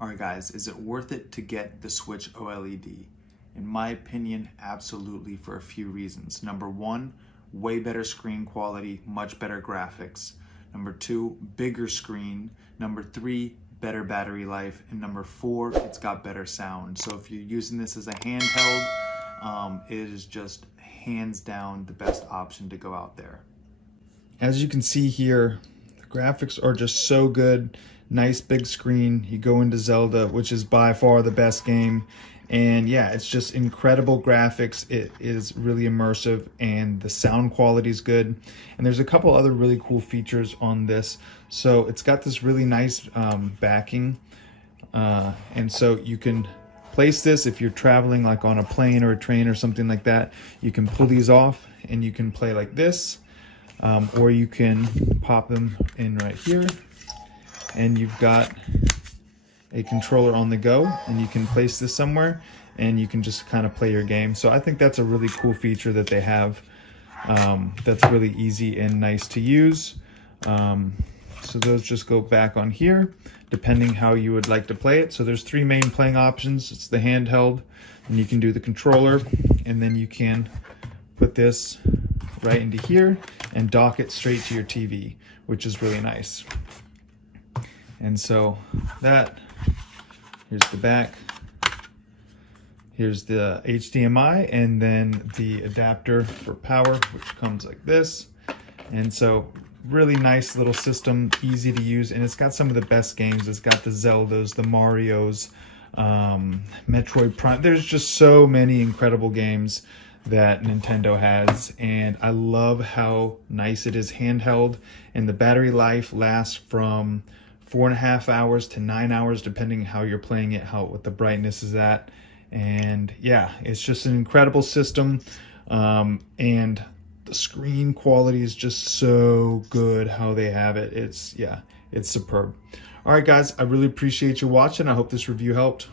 Alright guys, is it worth it to get the Switch OLED? In my opinion, absolutely, for a few reasons. Number one, way better screen quality, much better graphics. Number two, bigger screen. Number three, better battery life. And number four, it's got better sound. So if you're using this as a handheld, it is just hands down the best option to go out there. As you can see here, the graphics are just so good. Nice big screen. You go into Zelda, which is by far the best game. And yeah, it's just incredible graphics. It is really immersive and the sound quality is good. And there's a couple other really cool features on this. So it's got this really nice backing. And so you can place this if you're traveling like on a plane or a train or something like that. You can pull these off and you can play like this. Or you can pop them in right here. And you've got a controller on the go, and you can place this somewhere and you can just kind of play your game. So I think that's a really cool feature that they have, that's really easy and nice to use. So those just go back on here depending how you would like to play it. So there's three main playing options. It's the handheld, and you can do the controller, and then you can put this right into here and dock it straight to your TV, which is really nice. And so here's the back, here's the HDMI, and then the adapter for power, which comes like this. And so really nice little system, easy to use, and it's got some of the best games. It's got the Zeldas, the Marios, Metroid Prime. There's just so many incredible games that Nintendo has, and I love how nice it is handheld, and the battery life lasts from 4.5 hours to 9 hours, depending how you're playing it, what the brightness is at. And yeah, it's just an incredible system. And the screen quality is just so good how they have it. It's superb. All right, guys, I really appreciate you watching. I hope this review helped.